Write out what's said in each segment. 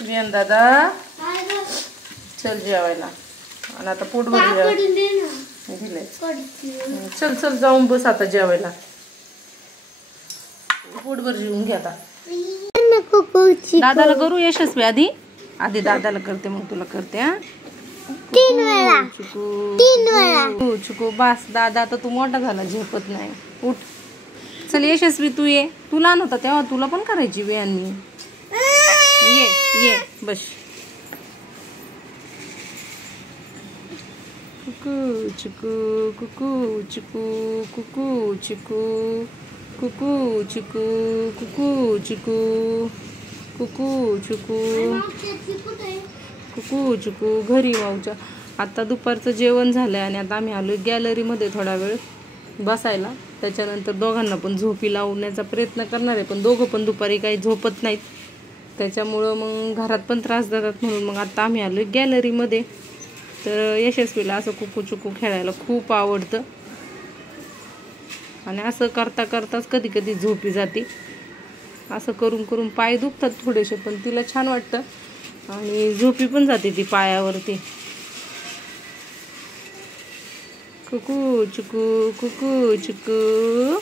विहान दादा चल जेवायला. आणि आता पोट भर दिले. चल चल जाऊन बस आता जेवायला. पोटभर जेवून घ्या आता. दादाला करू यशस्वी आधी. आधी दादाला करते मग तुला करते. हा 3 वेळा. चुकू बस. दादा आता तू मोठा झाला झोपत नाही. उठ चल यशस्वी तू ये. तुला नव्हता तेव्हा तुला पण करायची विहाननी. ये ये बस. कुकू चिकू कुकू चिकू कुकू चिकू कुकू चिकू कुकू चिकू कुकू चिकू कुकू चिकू घरी माऊच्या. आता दुपारचं जेवण झालंय आणि आता आम्ही आलोय गॅलरीमध्ये थोडा वेळ बसायला. त्याच्यानंतर दोघांना पण झोपी लावण्याचा प्रयत्न करणार आहे, पण दोघं पण दुपारी काही झोपत नाहीत. त्याच्यामुळं मग घरात पण त्रास देतात म्हणून मग आता आम्ही आलोय गॅलरीमध्ये. तर यशस्वीला असं कुकू चुकू खेळायला खूप आवडतं आणि असं करता करताच कधी कधी झोपी जाते. असं करून करून पाय दुखतात थोडेसे, पण तिला छान वाटतं आणि झोपी पण जाते ती पायावरती. कुकू चुकू कुकू चिकू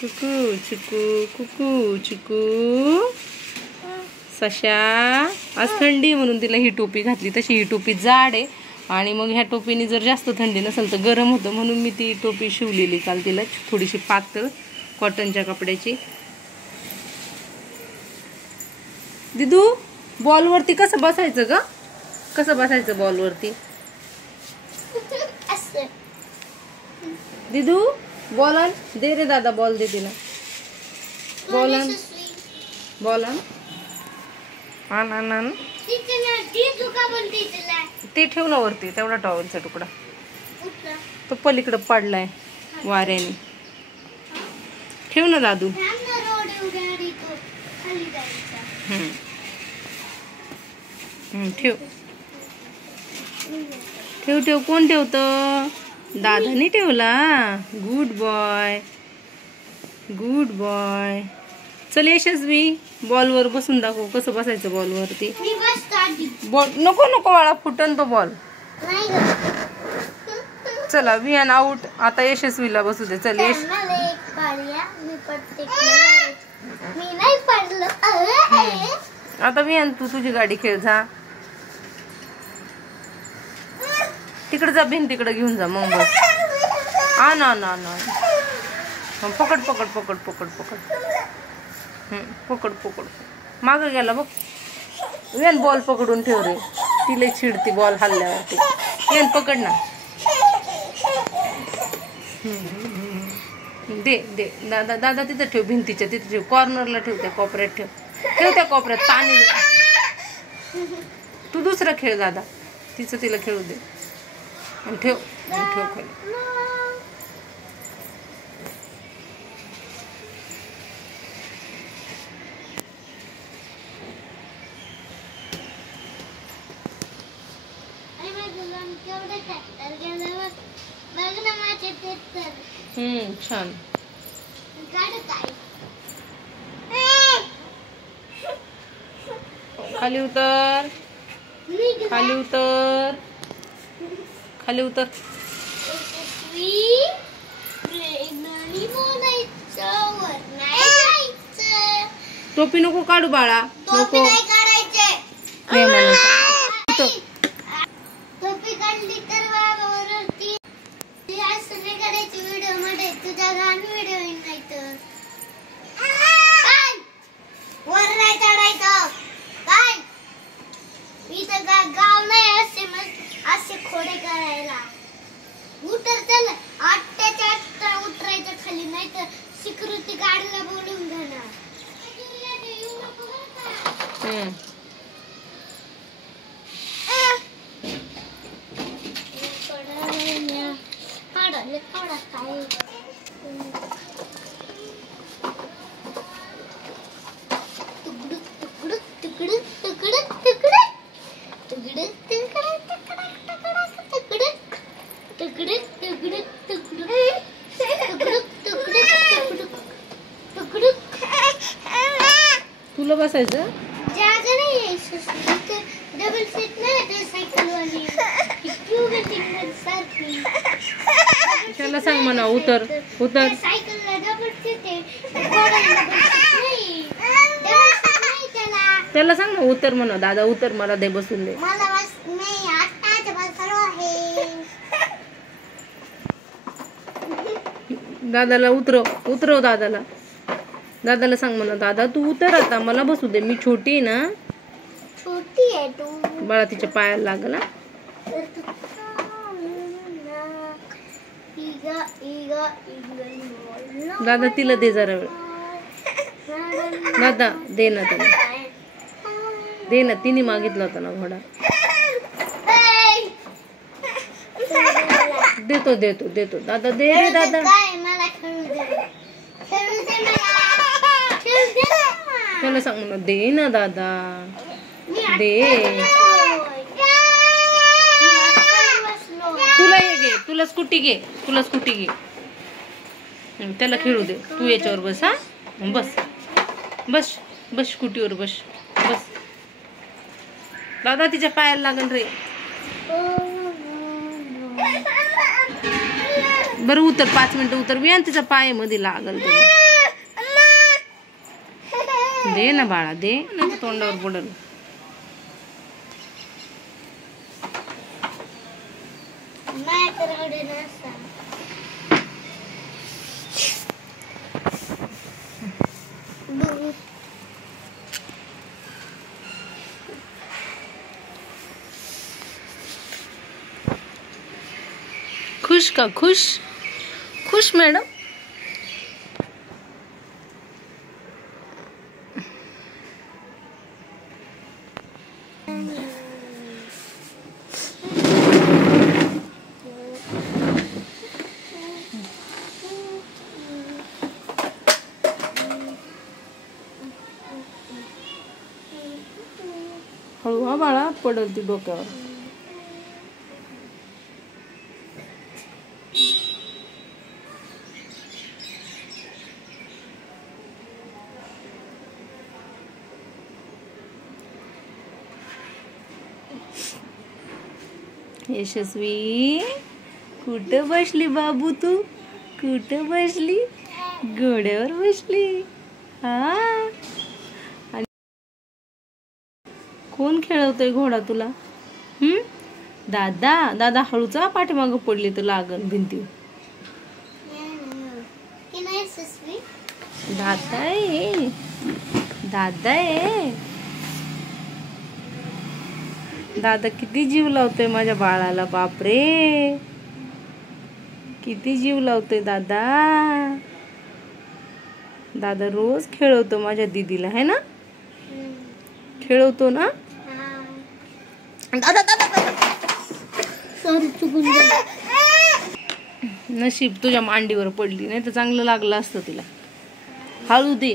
कुकू चिकू कुकू चिकू. सशा आज थंडी म्हणून तिला ही टोपी घातली. तशी ही टोपी जाड आहे आणि मग ह्या टोपीने जर जास्त थंडी नसेल तर गरम होतं, म्हणून मी ती टोपी शिवलेली काल तिला थोडीशी पातळ कॉटनच्या कपड्याची. दिदू बॉलवरती कसं बसायचं ग? कसं बसायचं बॉलवरती? दिदू बॉल आण. दे रे दादा बॉल दे तिला. बॉल आण. बॉल आण. आण आण आण. ते ठेव ना वरती तेवढा टॉवेलचा तुकडा. तो पलीकडे पडलाय वाऱ्याने. ठेव ना दादू. ठेव ठेव ठेव. कोण ठेवतं? दादाने ठेवला. Good boy good boy. चल यशस्वी बॉलवर बसून दाखव कसं बसायचं बॉलवरती. बॉल नको नको वाळा फुटन तो बॉल. चला विहान आऊट. आता यशस्वीला बसू दे. चल यश. आता विहान तू तुझी गाडी खेळ जा. तिकडे जा भिंतीकडे घेऊन जा मग बस. आण आण आण. पकड पकड पकड पकड पकड पकड पकड. माग गेला बघ. विहान बॉल पकडून ठेव रे. तिला चिडती बॉल हल्ल्यावरती. विहान पकड ना. दे दे दादा दादा तिथं ठेव. भिंतीच्या तिथं ठेव. कॉर्नरला ठेव. त्या कोपऱ्यात ठेव. ठेव त्या कोपऱ्यात. पाणी. तू दुसरा खेळ दादा. तिचं तिला खेळू दे. ठेव ठेव खाली. छान. खाली उतर. खाली उतर. खाली उतर. टोपी नको काढू बाळा. नको. टोपी काढली तर व्हिडिओ मध्ये तुझा गाण व्हिडिओ नाही तर वर नाही चढायचं. काय इथं गाव नाही असे खोडे करायला. उतर चल. 8च्या 8 उतरायचं खाली, नाही तर सिक्युरिटी गाडीला बोलून घेणार. तुला बसायचं. नहीं है सुसुकी डबल सीट नहीं है साइकिल वाली क्यों वेटिंग में साथ में त्याला सांग म्हणा उतर उतर. साइकिल ला डबल सीट आहे घोडा डबल सीट नाही डबल सीट नाही त्याला सांग ना उतर म्हणा. दादा उतर मला दे बसून दे. मला बस नाही आत्ताच बस सर्व आहे. दादाला उतरव दादाला. दादाला सांग म्हणा दादा तू उतर आता मला बसू दे. मी छोटी आहे ना. छोटी आहे तू. बाळा तिच्या पायाला लागल ना. दादा तिला दे जरा वेळ. दादा दे ना त्याला दे ना. तिने मागितला होता ना घोडा. देतो देतो देतो दादा दे रे दादा. त्याला सांग म्हणा दे ना दादा दे. तुला हे घे तुला स्कूटी घे तुला स्कूटी घे. त्याला खेळू दे. तू याच्यावर बस. हा बस बस बस स्कूटीवर बस बस. दादा तिच्या पायाला लागल रे. बरं उतर 5 मिनिटं उतर. मी तिचा पाय मध्ये लागल तुला. दे ना बाळा दे ना तोंडावर पडल. खुश का खुश खुश मॅडम. हळू हा बाळा पडल ती डोक्यावर. यशस्वी कुठं बसली बाबू तू. कुठं बसली. घोड्यावर बसली. हा कोण खेळवतोय घोडा तुला. दादा दादा हळूचा पाठीमागं पडली तर लागल भिंती. दादा आहे दादा आहे. दादा किती जीव लावतोय माझ्या बाळाला. बापरे किती जीव लावतोय दादा. दादा रोज खेळवतो माझ्या दीदीला है ना. खेळवतो ना. दादा दादा नशीब तुझ्या मांडीवर पडली नाही तर चांगलं लागलं असतं तिला. हळू दे.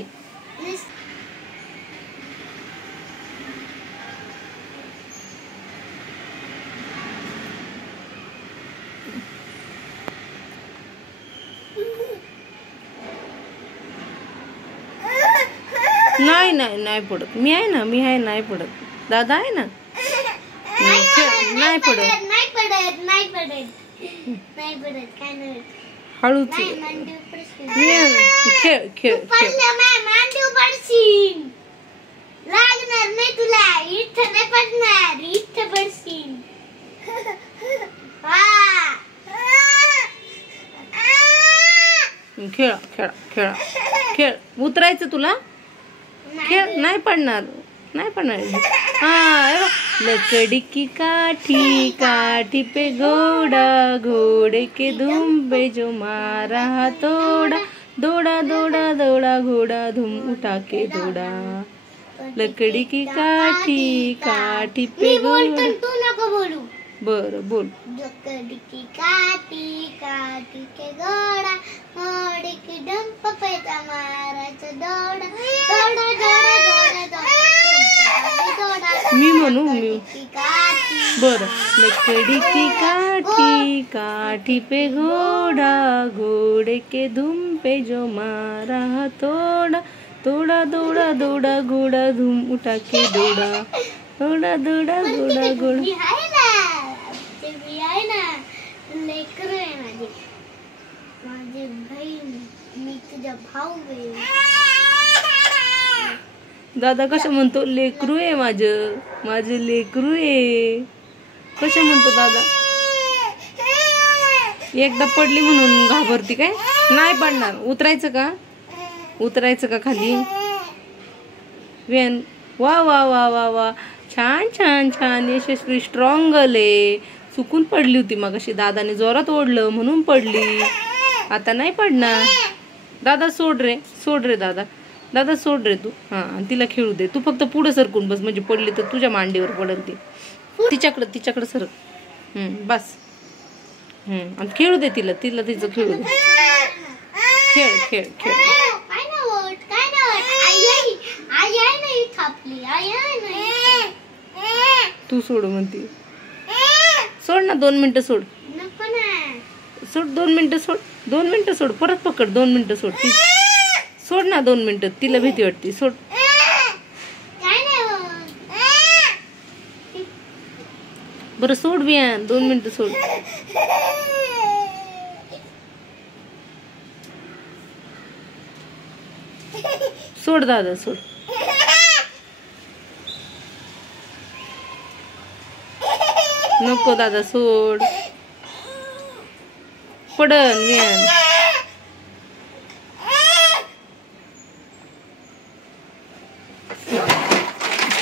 नाही नाही नाही पडत. मी आहे ना. मी आहे नाही पडत. दादा आहे ना. नाही पडत नाही पडत नाही पडत नाही पडत काय नाही. हळूच खेळ खेळ खेळ. लागणार नाही तुला. इथं नाही पडणार. इथं पडशील. खेळ खेळ खेळ खेळ. उतरायचं तुला. खेळ नाही पडणार नाही पडणार. हाँ लकड़ी की काठी काठी पे घोड़ा घोड़े के धुम पे जो मारा तोड़ा दौड़ा दौड़ा दौड़ा घोड़ा धुम उठा के दौड़ा. लकड़ी की काठी काठी पे घोड़ा. तू नको बोलू. बरं बोल. लकड़ी की काठी काठी के घोड़ा घोड़े के धुम पे जो मारा दौड़ा दौड़ा दौड़ा दौड़ा दौड़ा. मी म्हणू मी. बर. लकड़ी की काठी काठी पे घोड़ा घोड़े के धुम पे जो मारा तोड़ा दौड़ा दौड़ा दौड़ा घोड़ा धूम उठा के दौड़ा दौड़ा दौड़ा घोड़ा घोड़ा. मी आहे ना, मी आहे ना, लेकरं आहे माझी, माझी बहीण, मी तुझा भाऊ आहे. दादा कसं म्हणतो? लेकरू आहे माझं, माझं लेकरू आहे. कसं म्हणतो दादा? एकदा पडली म्हणून घाबरती काय? नाही पडणार. उतरायचं का? उतरायचं का खाली? वेन वा वा वा वा वा, छान छान छान. यशस्वी स्ट्रॉंग आहे. चुकून पडली होती मगाशी, दादाने जोरात ओढलं म्हणून पडली. आता नाही पडणार. दादा सोड रे, सोड रे दादा, दादा सोड रे तू. हा, आणि तिला खेळू दे. तू फक्त पुढे सरकून बस, म्हणजे पडली तर तुझ्या मांडीवर पडेल ती. तिच्याकडे सरक. बस. आणि खेळू दे तिला, तिचं खेळू दे. खेळ खेळ खेळ. तू सोड म्हणती. सोड ना, 2 मिनिटं सोड. सोड 2 मिनिटं सोड. 2 मिनिटं सोड. परत पकड. 2 मिनिटं सोड. सोड ना 2 मिनिटं. तिला भीती वाटते. सोड. बरं सोड बिया. 2 मिनिटं सोड. सोड दादा, सोड. नको दादा, सोड. पडन वियान.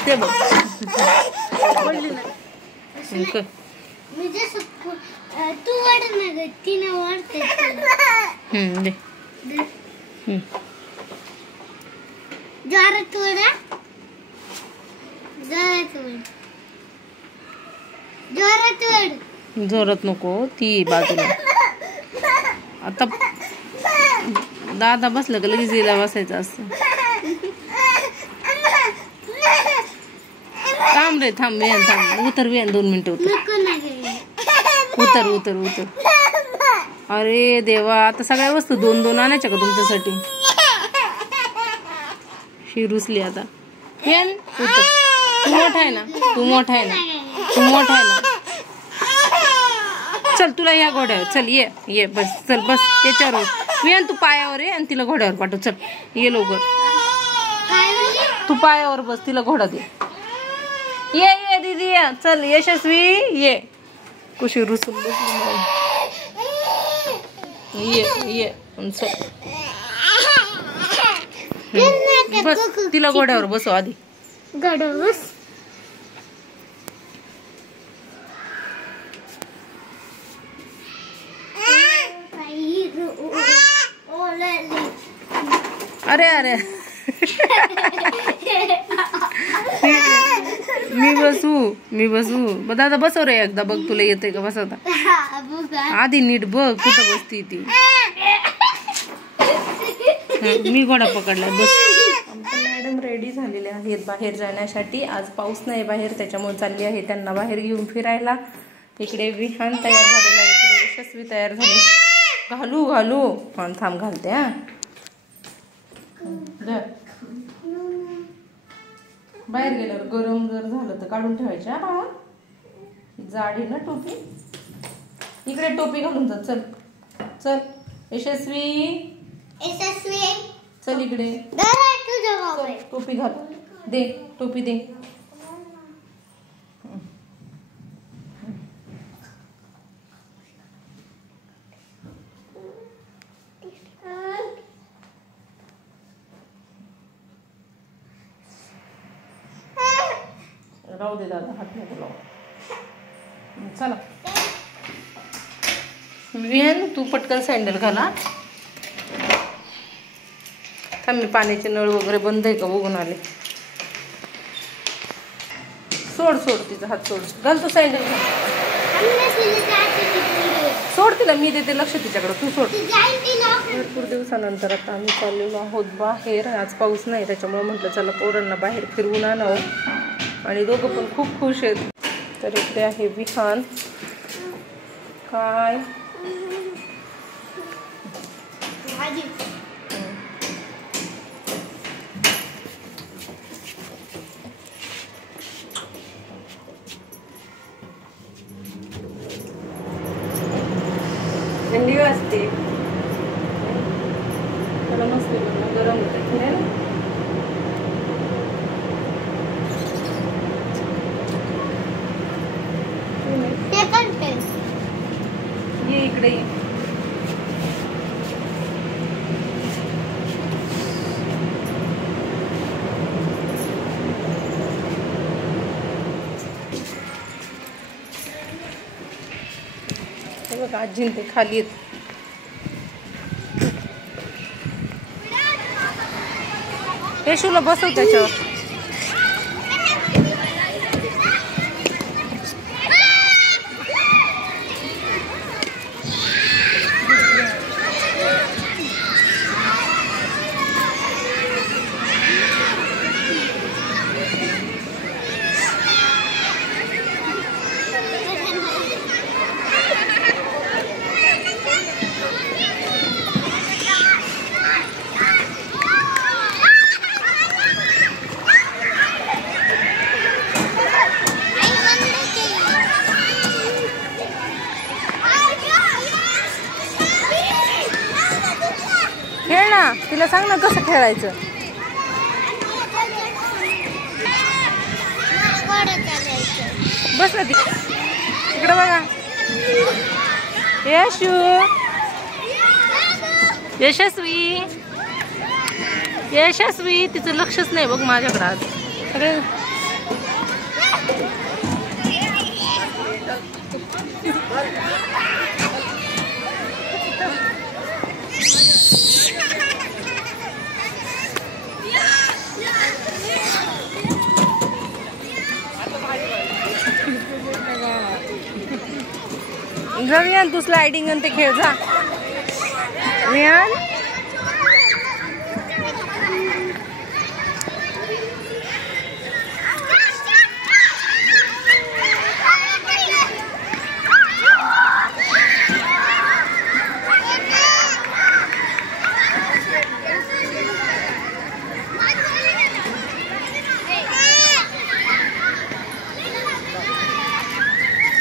ते बघ पडली ना. मी जसं तू वाढ ना ग, तिने वाढते. दे. जोरात वडा, जोरात वड, जोरात वड. जोरात नको, ती बाजूला. आता दादा बसलं का लगेच हिला बसायचं असतं. थांब रे, थांब वियान, थांब. उतर वियान, 2 मिनिटं उतर. उतर उतर उतर. अरे देवा, आता सगळ्या वस्तू 2-2 आणायच्या का तुमच्यासाठी? ही रुसली आता. वियान उतर. तू मोठा आहे ना, तू मोठा आहे ना, तू मोठा आहे ना. चल तुला या घोड्यावर. चल ये ये, बस. चल बस त्याच्यावर. वियान तू पायावर आहे आणि तिला घोड्यावर पाठव. चल ये लवकर. तू पायावर बस, तिला घोडा दे. ये ये दीदी ये. चल यशस्वी ये. कशी रुसून बसली. ये ये चल. बस तिला घोड्यावर बसव आधी. घोड्यावर बस. अरे अरे मी बसू. दादा बसव रे एकदा. बघ तुला येतंय का बसवता. आधी नीट बघ कुठं बसती ती. मी घोडा पकडलाय. बस. मॅडम रेडी झालेले आहेत बाहेर जाण्यासाठी. आज पाऊस नाही बाहेर, त्याच्यामुळे चालली आहे त्यांना बाहेर घेऊन फिरायला. इकडे विहान तयार झालेला आहे, इकडे यशस्वी तयार झाले. घालू घालू. थांब घालते. हा बाहेर गेल्यावर गरम जर झालं तर काढून ठेवायच्या. बाळा जाडी ना टोपी. इकडे टोपी घालून जा. चल चल यशस्वी चल इकडे. टोपी घाल. दे टोपी दे. राहू दे दादा, हात नको लावू. चला विहान तू पटकन सँडल घाला. थांब मी पाण्याचे नळ वगैरे बंद आहे का बघून आले. सोड तिचा हात सोड. घाल तू सँडल घाल. सोड तिला, मी देते लक्ष तिच्याकडे. तू सोड. भरपूर दिवसानंतर आता आम्ही चाललेलो आहोत बाहेर. आज पाऊस नाही त्याच्यामुळे म्हटलं चला पोरांना बाहेर फिरवून आणावं. आणि दोघं पण खूप खुश आहेत. तर इकडे आहे विहान. काय थंडी वाजते, त्याला मस्त गरम होतं फिरायला. ये इकडे ये. बघा आजी ते खाली येत. येशूला बसव त्याच्यावर. खेळ ना, तिला सांग ना कसं खेळायचं. बस ना ती इकडं बघा. यशू, यशस्वी, यशस्वी, तिचं लक्षच नाही बघ माझ्याकडे आज. अरे रियान तू स्लायडिंग आणि ते खेळ जा. रियान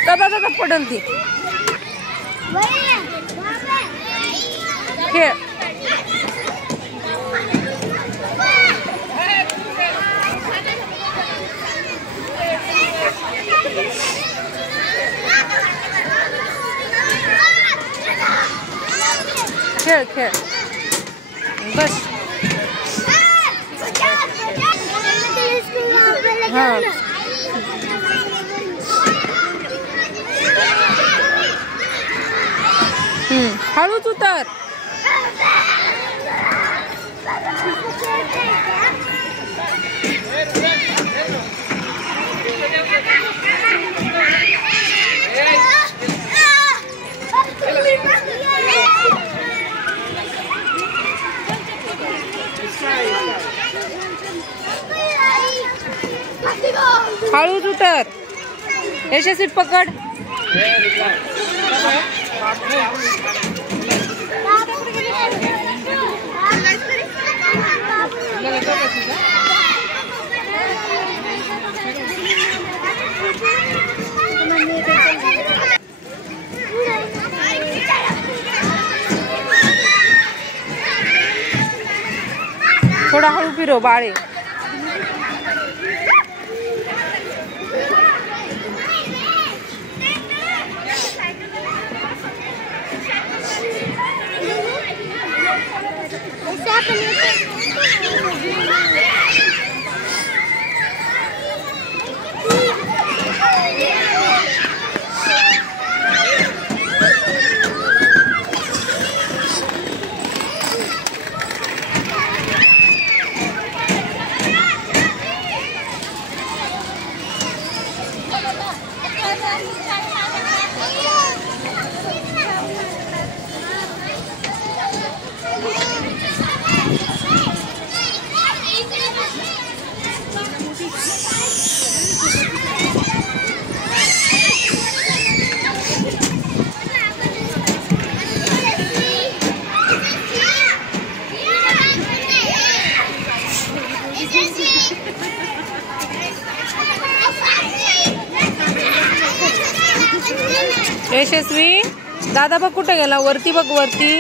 दादा पडल ती. खेळ खेळ खेळ बस. हाँ हळूच उतर. हळूच उतर. यशा सीट पकड. थोडा हळू फिरव बाळे. यशस्वी दादा बघ कुठे गेला, वरती बघ वरती.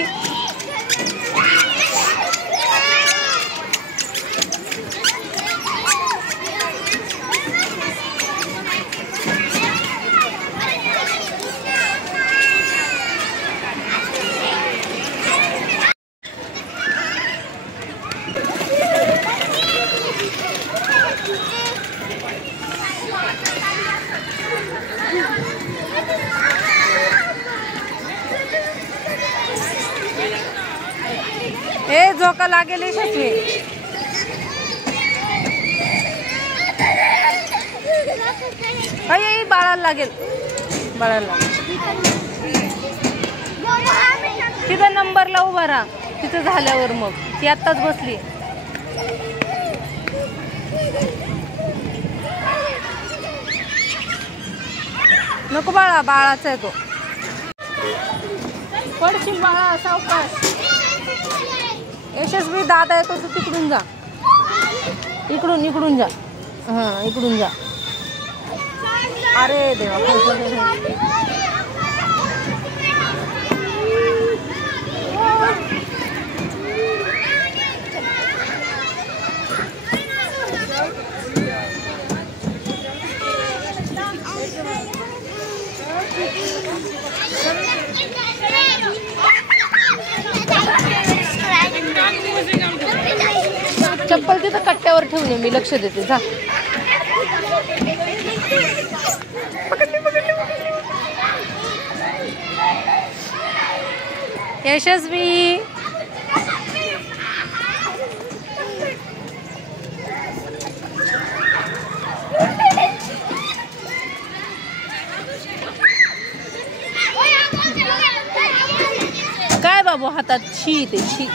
ए झोका लागेल यशस्वी. अय बाळाला लागेल, बाळाला लागेल. तिथं नंबरला उभा राहा, तिथं झाल्यावर मग ती आत्ताच बसली. नको बाळा, बाळाचा आहे तो. पडशील बाळा, सावकाश. यशस्वी दादा येतो, तू तिकडून जा, इकडून इकडून जा. हां इकडून जा. अरे देवा. चप्पल तिथं कट्ट्यावर ठेवणे, मी लक्ष देते. जा. यशस्वी काय बाबू हातात शी, ते शी.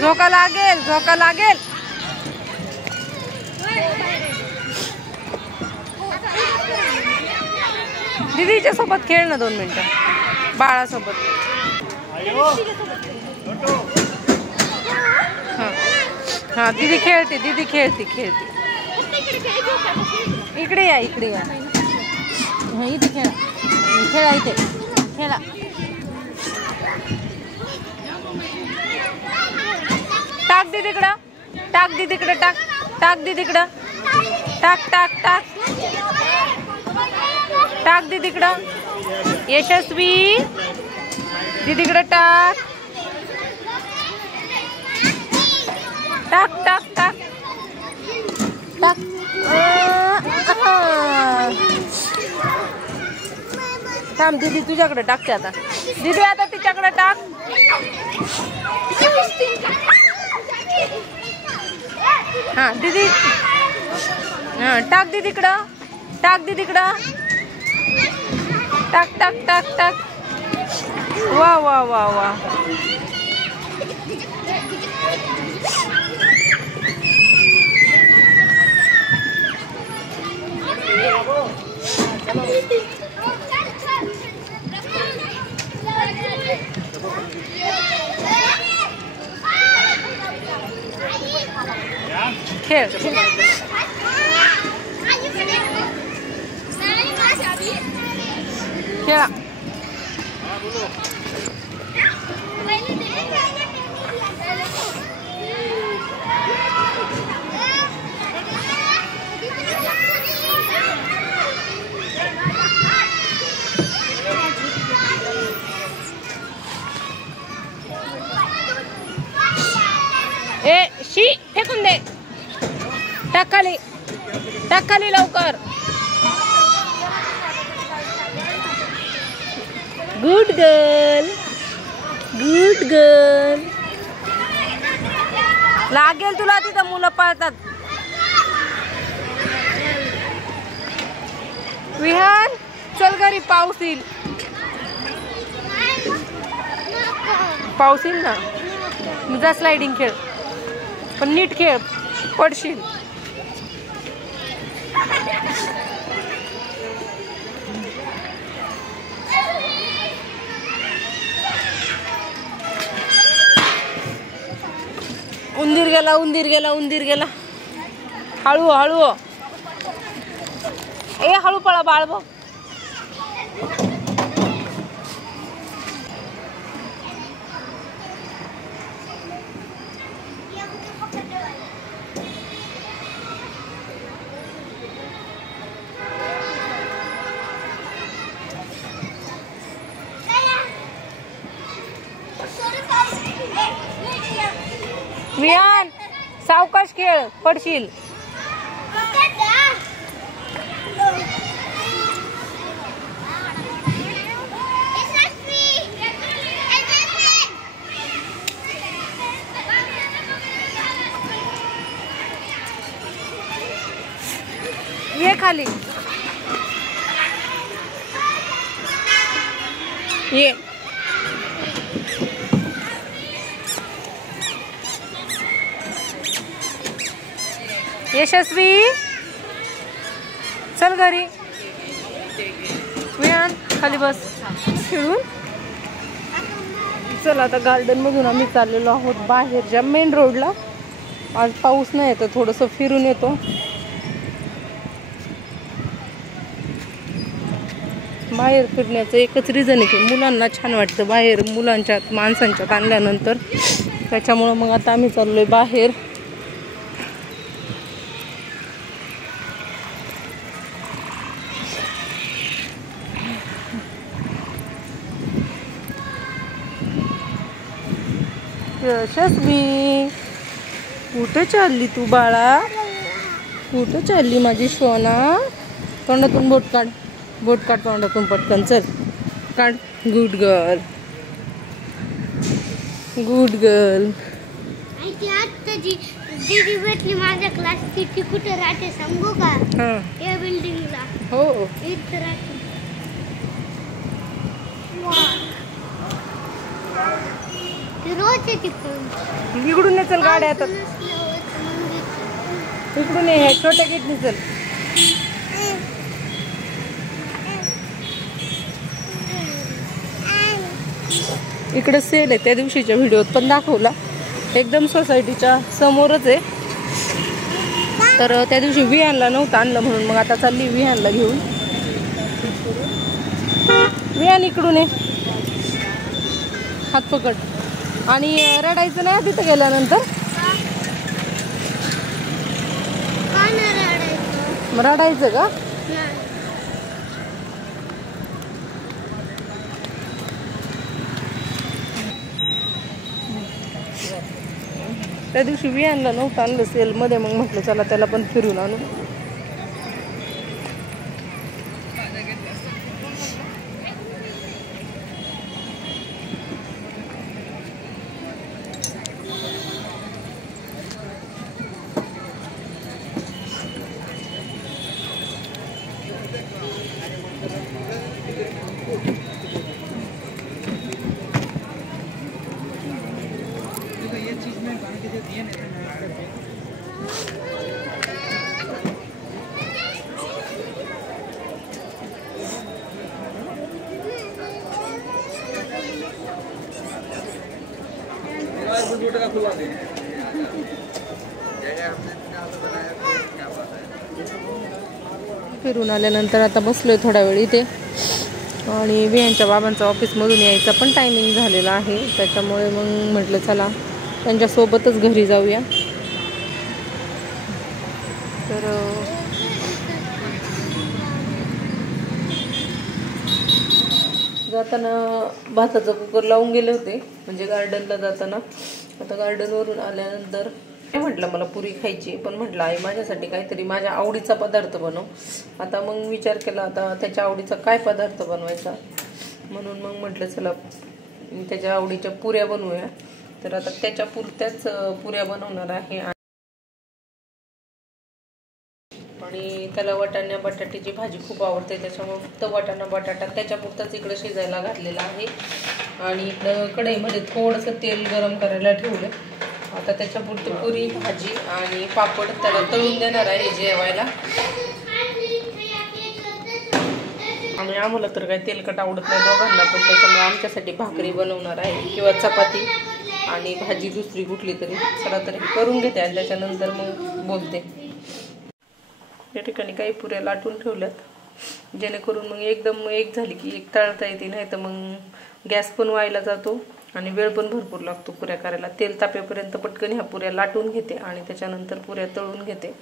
झोका लागेल, झोका लागेल. दीदीच्या सोबत खेळ ना 2 मिनिटं बाळासोबत. हा दीदी खेळते, दीदी खेळते खेळते. इकडे या, इकडे या. हा इथे खेळा, खेळा इथे खेळा. टाक दीदीकडं, टाक दीदीकडं, टाक टाक दीदीकडं, टाक टाक टाक टाक दीदीकडं. यशस्वी दीदीकडं टाक टाक टाक टाक टाक. थांब दीदी तुझ्याकडे टाकते आता. दीदी आता तिच्याकडे टाक. हा दीदी, हा टाक दीदीकडं, टाक दीदीकडं, टाक टाक टाक टाक. वा वा वा वा. खेळ खेळा. ए शी फेकून दे, टाक खाली. टाक खाली लवकर. Good girl, good girl. लागेल तुला, तिथं मुलं पळतात. विहान चल घरी, पाऊस येईल. पाऊस येईल ना, तुझा स्लायडिंग खेळ, पण नीट खेळ, पडशील. उंदीर गेला, उंदीर गेला, उंदीर गेला. हळू हळू, ए हळू पळा बाळ बघ. विहान सावकाश खेळ, पडशील. ये खाली ये. यशस्वी चल घरी. विहान खाली बस खेळून. चल आता गार्डन मधून आम्ही चाललेलो आहोत बाहेरच्या मेन रोडला. आज पाऊस नाही येत, थोडंसं फिरून येतो. बाहेर फिरण्याचं एकच रिझन आहे की मुलांना छान वाटतं बाहेर, मुलांच्यात माणसांच्यात आणल्यानंतर. त्याच्यामुळं मग आता आम्ही चाललोय बाहेर. यशस्वी कुठे चालली तू बाळा, कुठे चालली माझी सोना. तोंडातून बोट काढ, बोट काढ तोंडातून पटकन. चल काढ. Good girl, good girl. दीदी भेटली माझ्या क्लासची, ती कुठे राहते सांगू का? या बिल्डिंगला. हो इथं राहते. रोज येते पण. इकडून चल, गाड्या येतात. इकडून ये, छोट्या गेटनी चल. इकडे सेल आहे, त्या दिवशीच्या व्हिडिओत पण दाखवला. एकदम सोसायटीच्या समोरच आहे. तर त्या दिवशी विहानला नव्हतं आणलं म्हणून मग आता चालली विहानला घेऊन. विहान इकडून आहे, हात पकड. आणि रडायचं नाही तिथं गेल्यानंतर. रडायचं का? त्या दिवशी विहानला नव्हतं आणलं सेलमध्ये, मग म्हटलं चला त्याला पण फिरून आणू. फिरून आल्यानंतर आता बसलोय थोडा वेळ इथे. आणि विहानच्या बाबांचा ऑफिसमधून यायचा पण टायमिंग झालेला आहे, त्याच्यामुळे मग म्हटलं चला त्यांच्यासोबतच घरी जाऊया. तर जाताना भाताचा कुकर लावून गेले होते, म्हणजे गार्डनला जाताना. आता गार्डनवरून आल्यानंतर म्हटलं मला पुरी खायची, पण म्हटलं आई माझ्यासाठी काहीतरी माझ्या आवडीचा पदार्थ बनव. आता मग विचार केला आता त्याच्या आवडीचा काय पदार्थ बनवायचा, म्हणून मग म्हटलं चला त्याच्या आवडीच्या पुऱ्या बनवूया. तर आता त्याच्या पुरत्याच पुऱ्या बनवणार आहे. आणि त्याला वाटाणा बटाट्याची भाजी खूप आवडते, त्याच्यामुळे फक्त वाटाणा बटाटा त्याच्या पुरताच इकडं शिजायला घातलेला आहे. आणि इकडं कढईमध्ये थोडंसं तेल गरम करायला ठेवलं. आता त्याच्यापुरती पुरी भाजी आणि पापड त्याला तळून देणार आहे जेवायला. आणि आम्हाला तर काही तेलकट आवडत नाही दोघांना, पण त्याच्यामुळे आमच्यासाठी भाकरी बनवणार आहे किंवा चपाती आणि भाजी दुसरी कुठली तरी. चला तरी करून घेते आणि त्याच्यानंतर मग बोलते. या ठिकाणी काही पुऱ्या लाटून ठेवल्यात, जेणेकरून मग एकदम एक झाली की एक तळता येते, नाही तर मग गॅस पण व्हायला जातो आणि वेळ पण भरपूर लागतो पुऱ्या करायला. तेल तापेपर्यंत पटकन ह्या पुऱ्या लाटून घेते आणि त्याच्यानंतर पुऱ्या तळून घेते.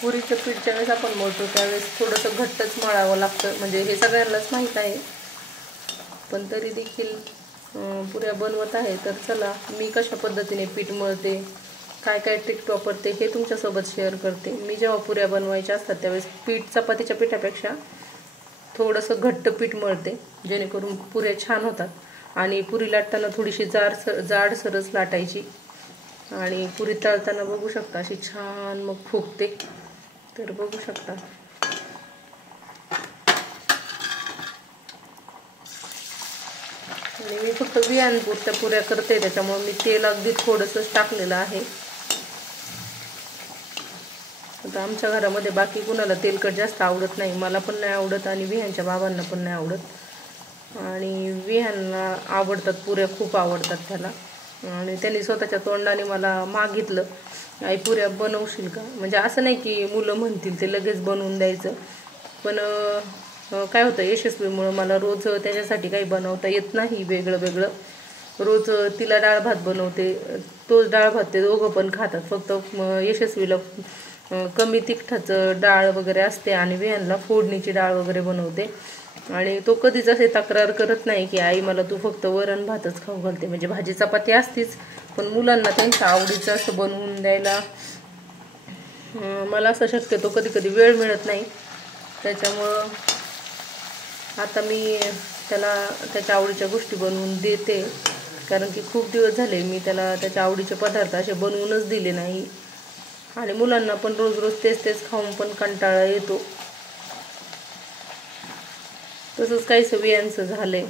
पुरीचं पीठ ज्यावेळेस आपण मळतो त्यावेळेस थोडंसं घट्टच मळावं लागतं, म्हणजे हे सगळ्यांनाच माहीत आहे. पण तरी देखील पुऱ्या बनवत आहे, तर चला मी कशा पद्धतीने पीठ मळते, काय काय ट्रिक वापरते हे तुमच्यासोबत शेअर करते. मी जेव्हा पुऱ्या बनवायच्या असतात त्यावेळेस पीठ चपातीच्या पिठापेक्षा थोडंसं घट्ट पीठ मळते, जेणेकरून पुऱ्या छान होतात. आणि पुरी लाटताना थोडीशी जाडसरच लाटायची. आणि पुरी तळताना बघू शकता अशी छान मग फुगते, तर बघू शकता. आणि मी फक्त वियांपुरत्या पुऱ्या करते, त्याच्यामुळे मी तेल अगदी थोडंसंच टाकलेलं आहे. आता आमच्या घरामध्ये बाकी कुणाला तेलकट जास्त आवडत नाही, मला पण नाही आवडत आणि विहांच्या बाबांना पण नाही आवडत. आणि विहांना आवडतात पुऱ्या, खूप आवडतात त्याला. आणि त्यांनी स्वतःच्या तोंडाने मला मागितलं, आई पुऱ्या बनवशील का. म्हणजे असं नाही की मुलं म्हणतील ते लगेच बनवून द्यायचं, पण काय होतं यशस्वीमुळं मला रोज त्याच्यासाठी काही बनवता येत नाही वेगळं वेगळं. रोज तिला डाळ भात बनवते, तोच डाळ भात ते दोघं पण खातात. फक्त यशस्वीला कमी तिखटाचं डाळ वगैरे असते आणि विहानला फोडणीची डाळ वगैरे बनवते. आणि तो कधीच असे तक्रार करत नाही की आई मला तू फक्त वरण भातच खाऊ घालते. म्हणजे भाजी चपाती असतीच, पण मुलांना त्यांच्या आवडीचं असं बनवून द्यायला मला असं शक्यतो कधी कधी वेळ मिळत नाही. त्याच्यामुळं आता मी त्याला त्याच्या आवडीच्या गोष्टी बनवून देते, कारण की खूप दिवस झाले मी त्याला त्याच्या आवडीचे पदार्थ असे बनवूनच दिले नाही. आणि मुलांना पण रोज रोज तेच तेच खाऊन पण कंटाळा येतो. तसंच काही सवयींचं झालंय.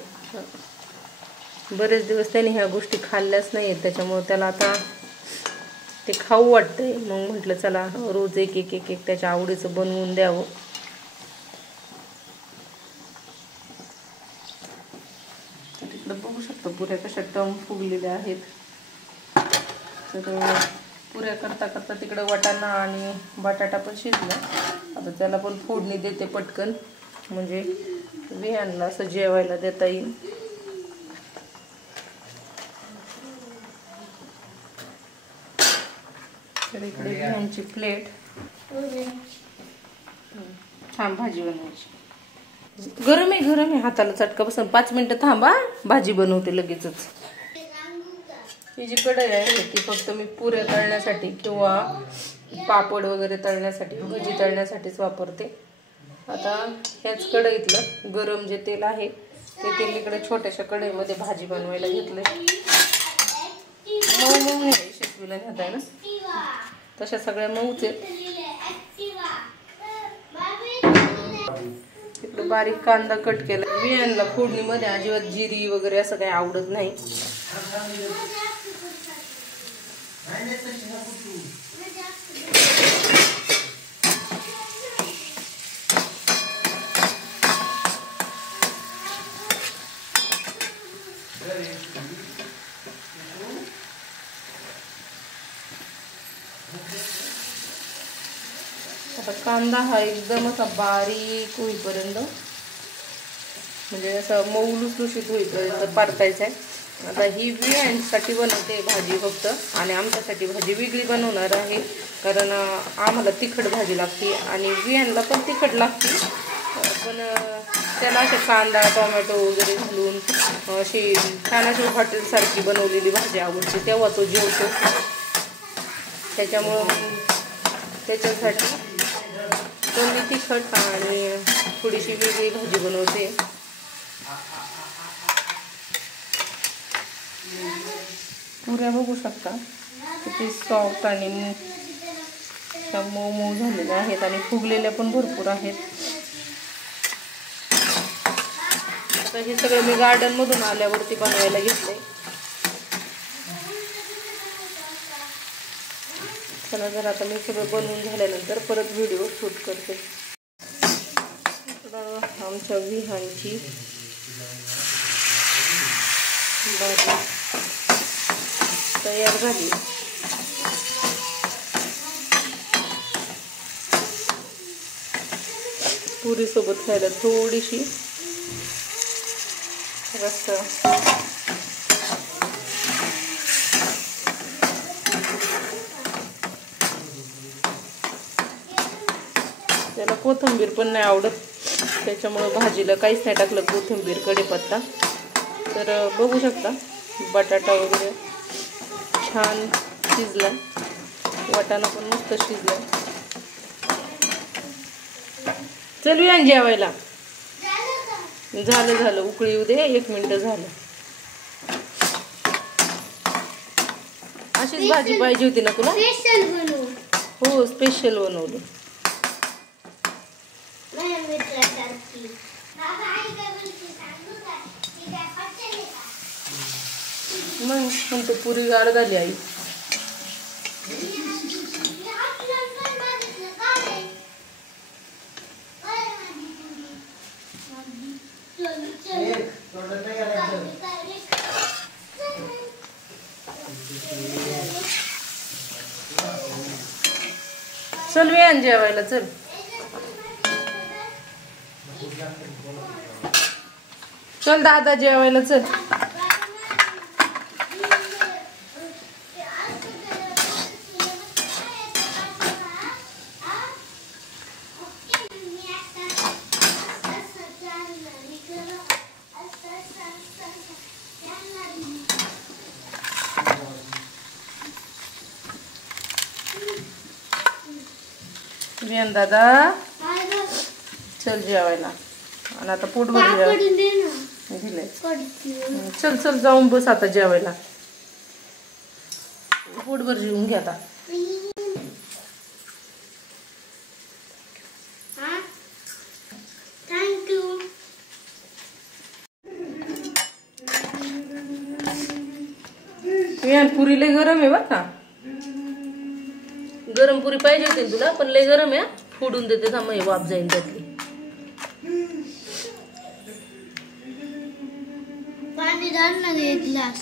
बरेच दिवस त्याने ह्या गोष्टी खाल्ल्याच नाही आहेत, त्याच्यामुळे त्याला आता ते खाऊ वाटतंय. मग म्हटलं चला रोज एक एक एक एक त्याच्या आवडीचं बनवून द्यावं. तिकडं बघू शकतो पुऱ्या कशा टम फुगलेल्या आहेत. तर पुऱ्या करता करता तिकडं वाटाणा आणि बटाटा पण शिजला. आता त्याला पण फोडणी देते पटकन, म्हणजे विहानला असं जेवायला देता येईल. तर इकडे विहानची प्लेट. छान भाजी बनवायची. गरम आहे हाताला चटका बसून. 5 मिनिटं थांबा, भाजी बनवते लगेचच. ही जी कढई आहे ती फक्त मी पुऱ्या तळण्यासाठी किंवा पापड वगैरे तळण्यासाठी, भजी तळण्यासाठीच वापरते. आता ह्याच कढईतलं गरम जे तेल आहे ते तेल इकडे छोट्याशा कढईमध्ये भाजी बनवायला घेतलंय. मऊ मऊ नाही यशस्वीला घेताय ना, तशा सगळ्या मऊच आहेत. इकडे बारीक कांदा कट केला. विहानला फोडणीमध्ये अजिबात जिरी वगैरे असं काही आवडत नाही. आता कांदा हा एकदम असा बारीक होईपर्यंत, म्हणजे असं मऊ लुसलुशीत होईपर्यंत परतायचा आहे. आता ही विहांसाठी बनवते भाजी फक्त, आणि आमच्यासाठी भाजी वेगळी बनवणार आहे, कारण आम्हाला तिखट भाजी लागते आणि विहानला पण तिखट लागते. पण त्याला असे कांदा टोमॅटो वगैरे घालून अशी छान अशी हॉटेलसारखी बनवलेली भाजी आवडते, तेव्हा तो जेवतो. त्याच्यामुळं त्याच्यासाठी कमी तिखट आणि थोडीशी वेगळी भाजी बनवते. पुऱ्या बघू शकता किती सॉफ्ट आणि मऊ मऊ झालेल्या आहेत आणि फुगलेल्या पण भरपूर आहेत. आता हे सगळं मी गार्डन मधून आल्यावरती बनवायला घेतले. चला जर आता मी सगळं बनवून झाल्यानंतर परत व्हिडिओ शूट करते. आमच्या विहांची भाजी तयार झाली. पुरी सोबत खायला थोडीशी रस्सा. त्याला कोथिंबीर पण नाही आवडत, त्याच्यामुळं भाजीला काहीच नाही टाकलं, कोथिंबीर कढीपत्ता. तर बघू शकता बटाटा वगैरे छान शिजला, वाटाणा पण मस्त शिजला. चलूया जेवायला. झालं उकळी येऊ दे, 1 मिनिट झालं. अशीच भाजी पाहिजे होती ना तुला? हो स्पेशल बनवली. मग म्हणतो पुरी गार झाली आई. चल वेळ जेवायला चल. चल दादा जेवायला चल. विहान दादा चल जेवायला. आणि आता पोट भरून दिले. चल चल जाऊन बस आता जेवायला. पोटभर जेवून घ्या आता. थँक्यू. विहान पुरी लय गरम आहे बरं का. गरम पुरी पाहिजे होती तुला, पण लय गरम आहे. फोडून देते थांब, वाफ जाईल त्यातली. पाणी डाल ना एक ग्लास.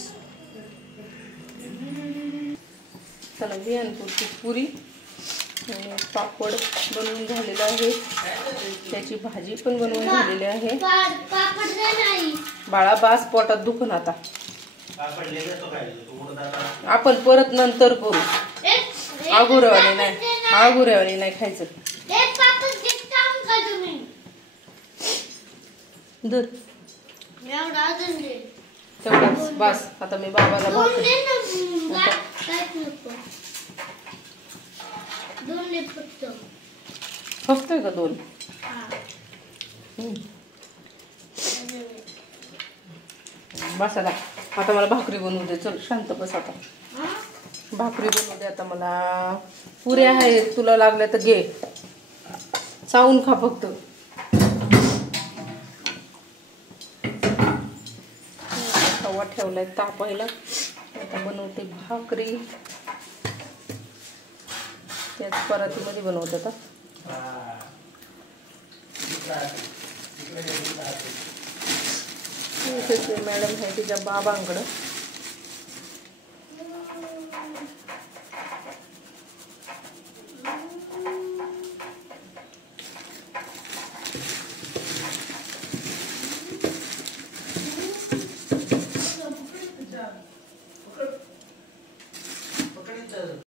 चला विहानपूरची पुरी आणि पापड बनवून झालेला आहे. त्याची भाजी पण बनवून झालेली आहे. बाळा बास पोटात दुखन आता. आपण परत नंतर करू. आगुरवाणी नाही खायचं. दूध तेवढाच बस. आता मी बाबाला फक्त का 2? बस आता मला भाकरी बनवू दे. चल शांत बस आता. भाकरी बनवू दे आता मला. पुऱ्या आहेत, तुला लागल्या तर घे, चावून खा फक्त. तवा ठेवलाय तापायला. आता बनवते भाकरी. त्याच परातीमध्ये बनवते आता. मॅडम आहे तिच्या बाबांकडं.